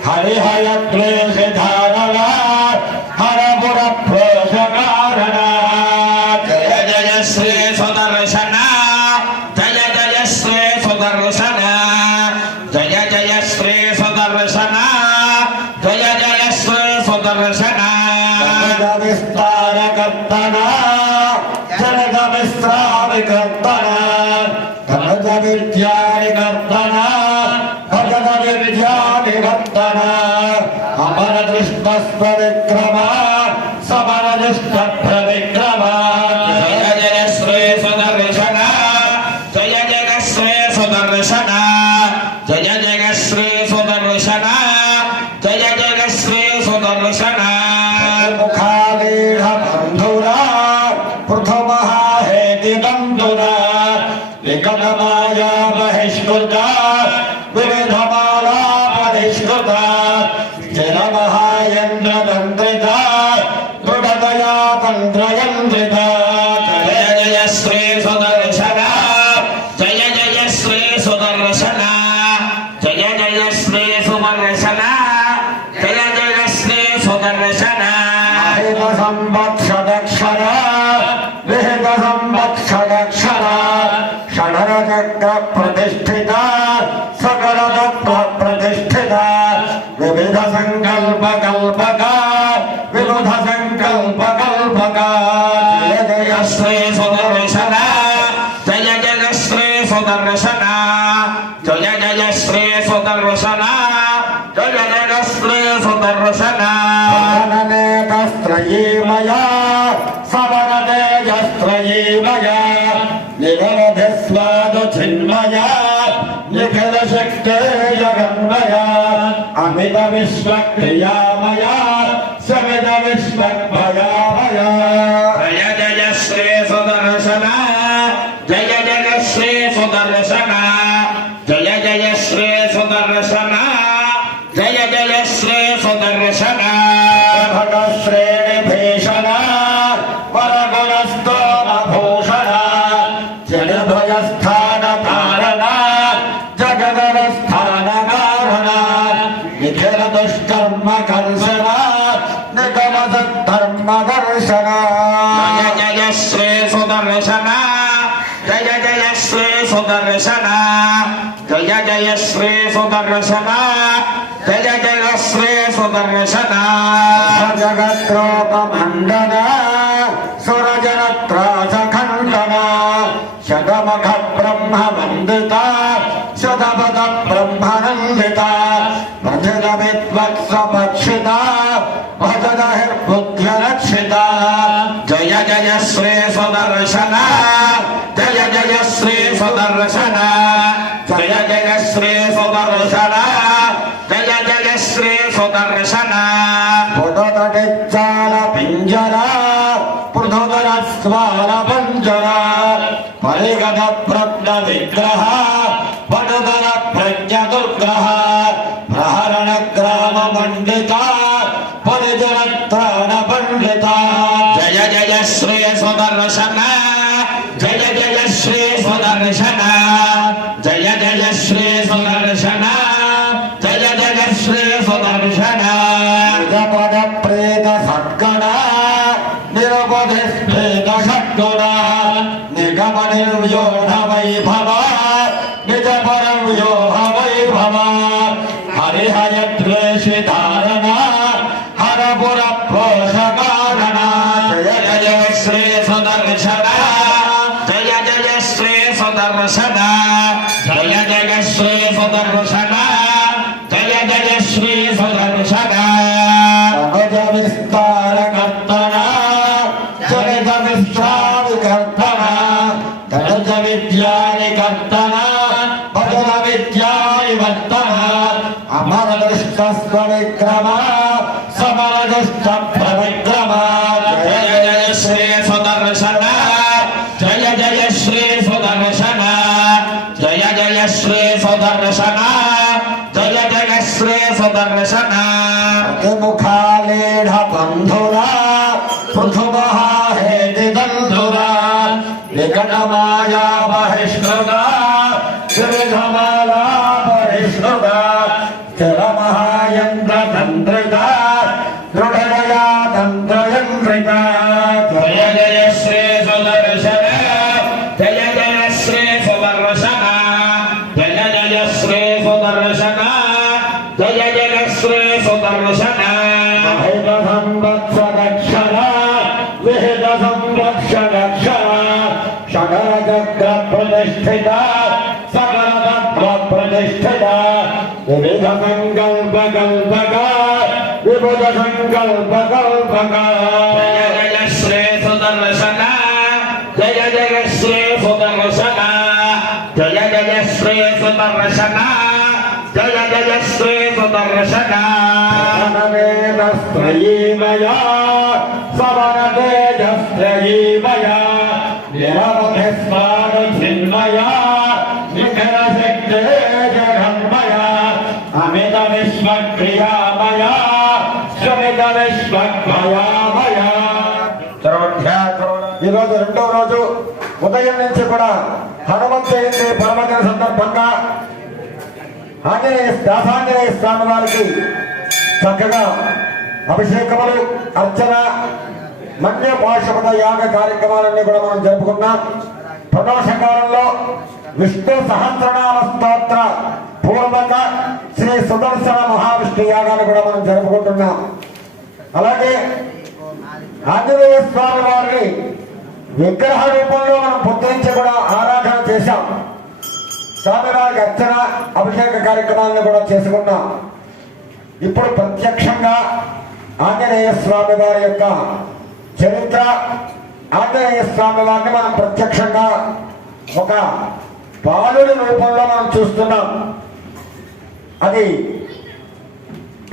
హరిహయ క్లేశ ధారణ హరపుర ప్రోష కారణ జయ జయ శ్రీ సుదర్శన జయ జయ శ్రీ సుదర్శన జయ జయ శ్రీ సుదర్శన జయ జయ శ్రీ సుదర్శన జగద విస్తార కర్తన జగద విశ్రామి కర్తన ధనజ విద్యాని కర్తన భజన విద్యాని కర్తన అమర దృష్టస్వ విక్రమ సమర దుష్ట ప్రవిక్రమ జయ జయ శ్రీ సుదర్శన జయ జయ శ్రీ సుదర్శన జయ జయ శ్రీ సుదర్శన జయ జయ శ్రీ సుదర్శన ముఖాలీఢ బంధురా పృథుమహాహేతి బంధురా వికటమాయా బహిష్కృత వివిధమాలా పరిష్కృత జనమహాయంద్రతంత్రిత దృఢతయా తంత్రయంత్రిత జయ జయ శ్రీ సుదర్శన జయ జయ శ్రీ సుదర్శన జయ జయ శ్రీ సుదర్శన జయ జయ శ్రీ సుదర్శన అహిత సంవత్సరక్షర విహిత సంవత్సరక్షర షడర చక్ర ప్రతిష్ఠిత సకల తత్వ ప్రతిష్ఠిత వివిధ సంకల్ప కల్పక వివిధ సంకల్ప కల్పక జయ జయ శ్రీ సుదర్శన జయ జయ శ్రీ సుదర్శన జయ జయ శ్రీ సుదర్శన జయ జయ శ్రీ సుదర్శన త్రయీమయా సమరతేజస్త్రయీమయా నిరవధి స్వాదు చిన్మయా నిఖిల శక్తే జగన్మయా అమిత విశ్వక్రియామయా సమిత విశ్వద్భయామయా జయ జయ శ్రీ సుదర్శన జయ జయ శ్రీ సుదర్శన జయ జయ శ్రీ సుదర్శన జయ జయ శ్రీ సుదర్శన భగశ్రేణి భీషణ వరగుణస్తోమ భూషణ జనభయస్థాన కారణ జగదస్థాన కారణ నిఖిల దుష్కర్మ కర్షణ నిగమ సద్ధర్మ దర్శన జయ జయ శ్రీ సుదర్శన జయ జయ శ్రీ సుదర్శన జయ జయ శ్రీ సుదర్శన జయ జయ శ్రీ సుదర్శన జగత్రోపమండన సురజనత్రాస ఖండన శతముఖ బ్రహ్మ వందిత శతపథ బ్రహ్మనందిత భజన విద్వత్సపక్షిత భజన హిర్బుద్ధ్యరక్షిత జయ జయ శ్రీ సుదర్శన జయ జయ శ్రీ సుదర్శన జయ జయ శ్రీ సుదర్శన జయ జయ శ్రీ సుదర్శన పుటతటిచ్చాల పింజర పృథుదర స్వాల పంజర పరిగత ప్రజ్ఞ విగ్రహ పటుదర ప్రజ్ఞ దుర్గ్రహ ప్రహరణ గ్రామ పండిత పరిజన త్రాణ పండిత జయ జయ శ్రీ సుదర్శన జయ జయ శ్రీ సుదర్శన జయ జయ శ్రీ సుదర్శన జయ జయ శ్రీ సుదర్శన నిజపద ప్రేత సద్గణ నిరపది స్ఫేత షడ్గుణ నిగమ నిర్వ్యోఢ వైభవ నిజ పరం వ్యోహ వైభవ హరిహయద్వేషి ధారణ హరపుర పోషకారణ జయ జయ శ్రీ సుదర్శన జయ జయ శ్రీ సుదర్శన జయ జయ శ్రీ సుదర్శన జయ జయ శ్రీ సుదర్శన సహజ విస్తార కర్తన చరిత విశ్రామి కర్తన ధనజ విద్యాని కర్తన భజన విద్యాని వర్తన అమర దృష్టస్వ విక్రమ సమర దుష్ట ప్రవిక్రమ జయ జయ శ్రీ సుదర్శన జయ జయ శ్రీ సుదర్శన జయ జయ శ్రీ సుదర్శన జయ జయ శ్రీ సుదర్శన ముఖాలేఢ బంధురా పృథుమహాహేతి దంధురా వికట మాయా బహిష్కృత త్రివిధమాలా బహిష్కృత స్థిర మహాయంత్ర తంత్రిత దృఢదయా తంత్రయంత్రిత జయ జయ శ్రీ సుదర్శన జయ జయ శ్రీ సుదర్శన జయ జయ శ్రీ సుదర్శన జయ జయ శ్రీ సుదర్శన మహిత సంవత్సరక్షర విహిత సంవత్సరక్షర సకల చక్ర ప్రతిష్ఠిత సకల తత్వ ప్రతిష్ఠిత వివిధ సంకల్ప కల్పక వివిధ సంకల్ప కల్పక జయ జయ శ్రీ సుదర్శన జయ జయ శ్రీ సుదర్శన జయ జయ శ్రీ సుదర్శన జయ జయ శ్రీ సుదర్శన శ్రయీమయా సవన తేజస్త్రయీమయా నిరవధి స్మారథిన్మయా నిఖర శక్తే జగన్మయా అమిత విశ్వక్రియామయా శ్రమిత విశ్వద్భయామయా. ఈరోజు రెండవ రోజు ఉదయం నుంచి కూడా హనుమంత జయంతి పరమదిన సందర్భంగా దాసాంజనేయ స్వామి వారికి చక్కగా అభిషేకములు అర్చన మన్య పాశుపత యాగ కార్యక్రమాలన్నీ కూడా మనం జరుపుకున్నాం. ప్రదోష కాలంలో విష్ణు సహస్రనామ స్తోత్ర పూర్వక శ్రీ సుదర్శన మహావిష్ణు యాగాన్ని కూడా మనం జరుపుకుంటున్నాం. అలాగే ఆంజనేయ స్వామి వారిని విగ్రహ రూపంలో మనం పుత్రించి కూడా ఆరాధన చేశాం. స్వామివారికి అర్చన అభిషేక కార్యక్రమాలను కూడా చేసుకున్నాం. ఇప్పుడు ప్రత్యక్షంగా ఆంజనేయ స్వామి వారి యొక్క చరిత్ర, ఆంజనేయ స్వామి వారిని మనం ప్రత్యక్షంగా ఒక బాలుడి రూపంలో మనం చూస్తున్నాం. అది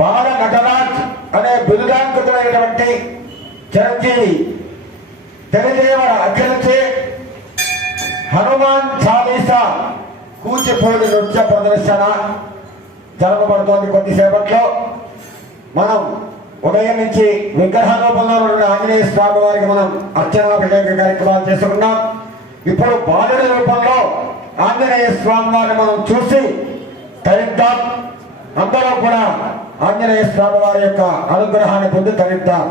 బాల నటరాజ్ అనే బిరుదాంకితులైనటువంటి చిరంజీవి తెలిదేవర అఖిలచే హనుమాన్ చాలీసా కూచిపూడి నృత్య ప్రదర్శన జరగబడుతోంది. కొద్దిసేపట్లో మనం ఉదయం నుంచి విగ్రహ రూపంలో ఉన్న ఆంజనేయ స్వామి వారికి మనం అర్చనాభిషేక కార్యక్రమాలు చేసుకున్నాం. ఇప్పుడు బాలుడి రూపంలో ఆంజనేయ స్వామి వారిని మనం చూసి తరిద్దాం. అందరూ కూడా ఆంజనేయ స్వామి వారి యొక్క అనుగ్రహాన్ని పొంది తరిద్దాం.